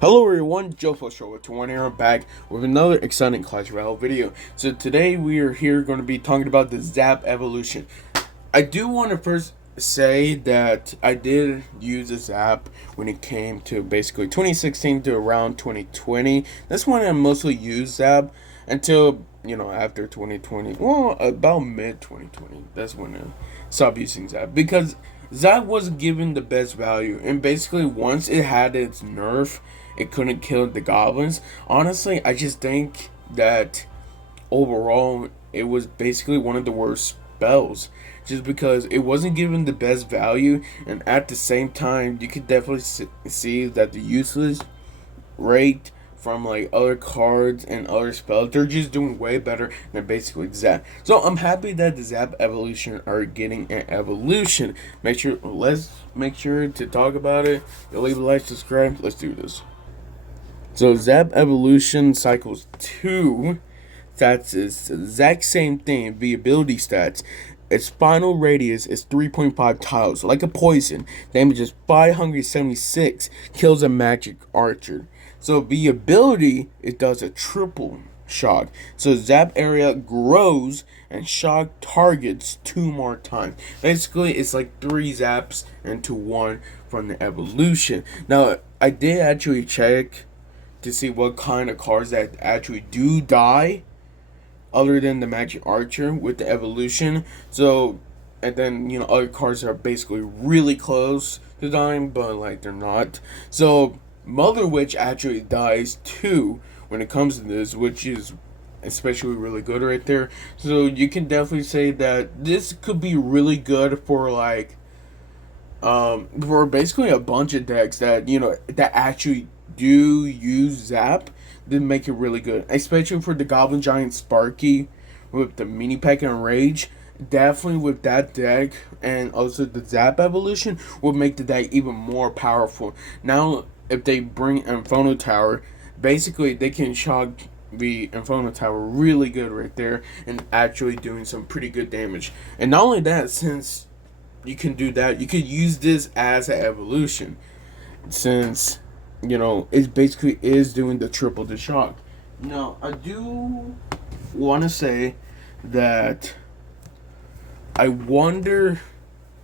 Hello everyone, Joe Show with 21 here. I'm back with another exciting Clash Royale video. So today we are here going to be talking about the Zap Evolution. I do want to first say that I did use a Zap when it came to basically 2016 to around 2020. That's when I mostly used Zap until, after 2020. Well, about mid 2020. That's when I stopped using Zap because Zap wasn't given the best value. And basically once it had its nerf, it couldn't kill the goblins. Honestly, I just think that overall it was basically one of the worst spells just because it wasn't given the best value, and at the same time you could definitely see that the useless rate from like other cards and other spells, they're just doing way better than basically Zap. So I'm happy that the Zap Evolution are getting an evolution. Let's make sure to talk about it. Leave a like, subscribe, let's do this. So Zap Evolution Cycles 2 stats is the exact same thing. The ability stats. Its final radius is 3.5 tiles, like a poison. Damages 576. Kills a magic archer. So the ability, it does a triple shock. So Zap area grows and shock targets 2 more times. Basically, it's like 3 zaps into 1 from the evolution. Now, I did actually check to see what kind of cards that actually do die other than the magic archer with the evolution. So, and then other cards are basically really close to dying, but like they're not. So Mother Witch actually dies too when it comes to this, which is especially really good right there. So you can definitely say that this could be really good for like for basically a bunch of decks that that actually do use Zap, then make it really good. Especially for the Goblin Giant Sparky with the Mini Pack and Rage. Definitely with that deck and also the Zap Evolution will make the deck even more powerful. Now if they bring Inferno Tower, basically they can shock the Inferno Tower really good right there and actually doing some pretty good damage. And not only that, since you can do that, you could use this as an evolution, since it basically is doing the triple the shock. Now I do want to say that I wonder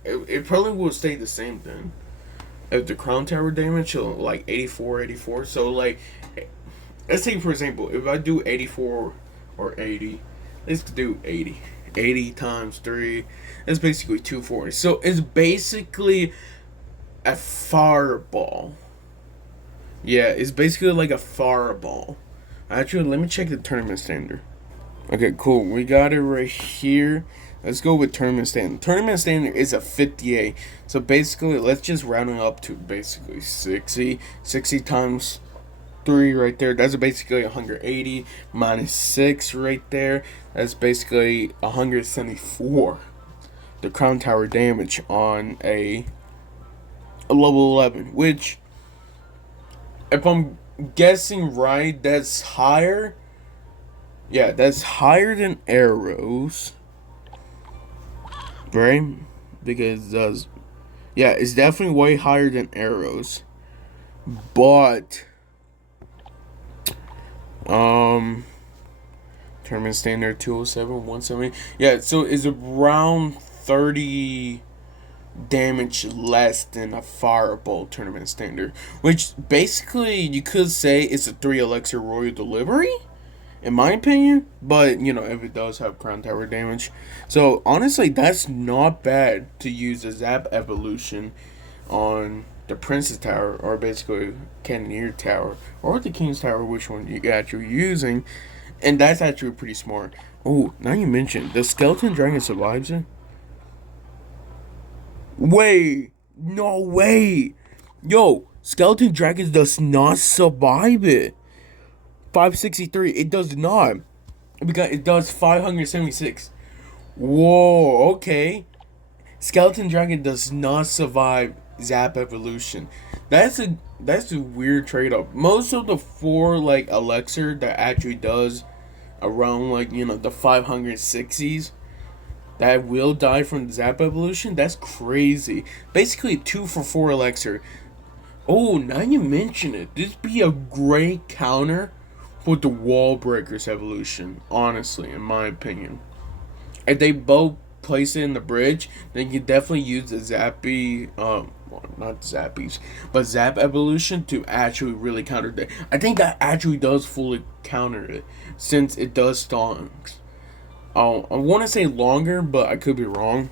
it probably will stay the same then if the crown tower damage, so like 84. So like, let's say for example, if I do 84 or 80, let's do 80 times 3, that's basically 240. So it's basically a fireball. Yeah, it's basically like a fireball. Actually, let me check the tournament standard. Okay, cool. We got it right here. Let's go with tournament standard. Tournament standard is a 58. So basically, let's just round it up to basically 60. 60 times 3 right there. That's basically 180 minus 6 right there. That's basically 174. The crown tower damage on a level 11, which, if I'm guessing right, that's higher. Yeah, that's higher than arrows, right? Because yeah, it's definitely way higher than arrows. But tournament standard 207, 170. Yeah, so it's around 30 damage less than a fireball tournament standard, which basically you could say it's a 3 elixir royal delivery in my opinion, but if it does have crown tower damage. So honestly, that's not bad to use a Zap Evolution on the Princess Tower, or basically Cannoneer Tower, or the King's Tower, which one you actually using, and that's actually pretty smart. Oh, now you mentioned the Skeleton Dragon survives it. Wait, no way. Yo, Skeleton Dragons does not survive it. 563, it does not. Because it does 576. Whoa, okay. Skeleton Dragon does not survive Zap Evolution. That's a weird trade-off. Most of the 4 like elixir that actually does around like the 560s that will die from the Zap Evolution, that's crazy. Basically 2 for 4 elixir. Oh, now you mention it, this be a great counter for the Wall Breakers evolution. Honestly, in my opinion, if they both place it in the bridge, then you definitely use the Zappy, well, not Zappies, but Zap Evolution to actually really counter that. I think that actually does fully counter it, since it does stonks. I want to say longer, but I could be wrong.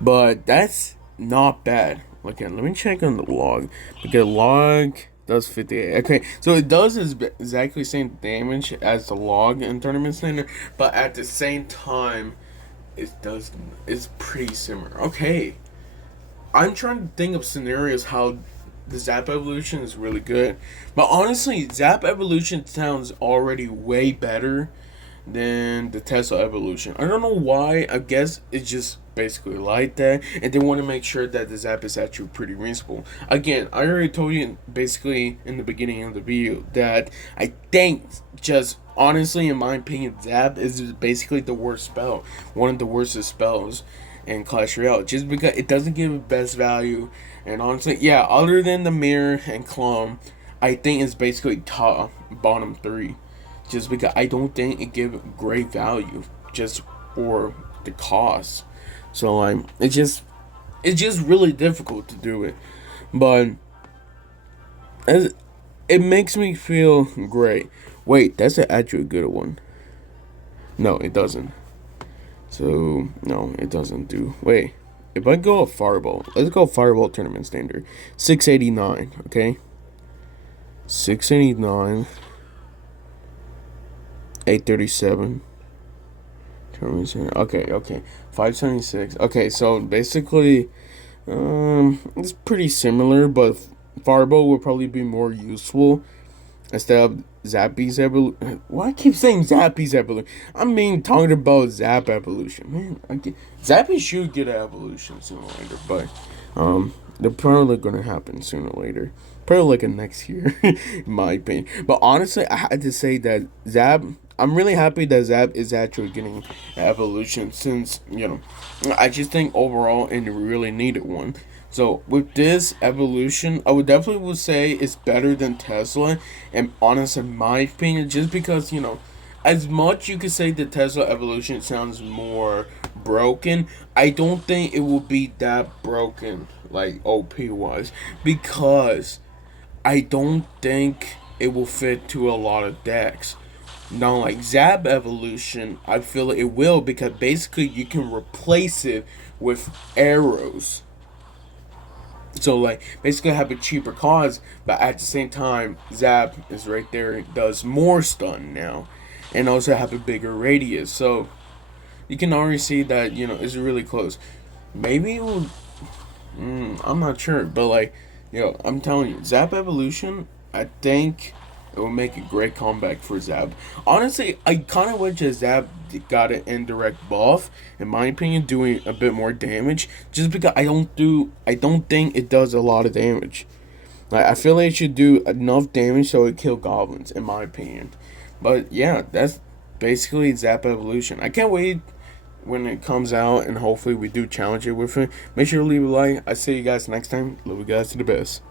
But that's not bad. Okay, let me check on the log. Because log does 58. Okay, so it does exactly the same damage as the log in Tournament Standard, but at the same time, it does, it's pretty similar. Okay, I'm trying to think of scenarios how the Zap Evolution is really good, but honestly, Zap Evolution sounds already way better than the Tesla Evolution. I don't know why. I guess it's just basically like that, and they want to make sure that the Zap is actually pretty reasonable. Again, I already told you basically in the beginning of the video that I think, just honestly, in my opinion, Zap is basically the worst spell, one of the worst spells in Clash Royale, just because it doesn't give best value. And honestly, yeah, other than the mirror and clone, I think it's basically top bottom three, just because I don't think it gives great value just for the cost. So like it's just really difficult to do it, but as, it makes me feel great. Wait, that's actually a good one. No, it doesn't. So no, it doesn't do. Wait, if I go a fireball, let's go fireball tournament standard, 689. Okay, 689. 837. Okay, okay. 576. Okay, so basically, it's pretty similar, but Fireball would probably be more useful instead of Zappy's Evolution. Why I keep saying Zappy's Evolution? I mean, talking about Zap Evolution. Man, Zappy should get an evolution sooner or later, but, they're probably gonna happen sooner or later. Probably like a next year, in my opinion. But honestly, I had to say that Zap. I'm really happy that Zap is actually getting an evolution, since I just think overall it really needed one. So with this evolution, I would definitely would say it's better than Tesla, and honestly, in my opinion, just because as much you could say the Tesla evolution sounds more broken, I don't think it will be that broken like OP wise, because I don't think it will fit to a lot of decks. Now, like Zap Evolution, I feel it will, because basically you can replace it with arrows. So, like, basically have a cheaper cost, but at the same time, Zap is right there. It does more stun now, and also have a bigger radius. So, you can already see that, it's really close. Maybe it will. I'm not sure, but like, I'm telling you, Zap Evolution, I think it will make a great comeback for Zap. Honestly, I kind of wish that Zap got an indirect buff, in my opinion, doing a bit more damage, just because I don't think it does a lot of damage. Like, I feel like it should do enough damage so it kill goblins, in my opinion. But yeah, that's basically Zap Evolution. I can't wait when it comes out, and hopefully we do challenge it with it. Make sure to leave a like. I see you guys next time. Love you guys to the best.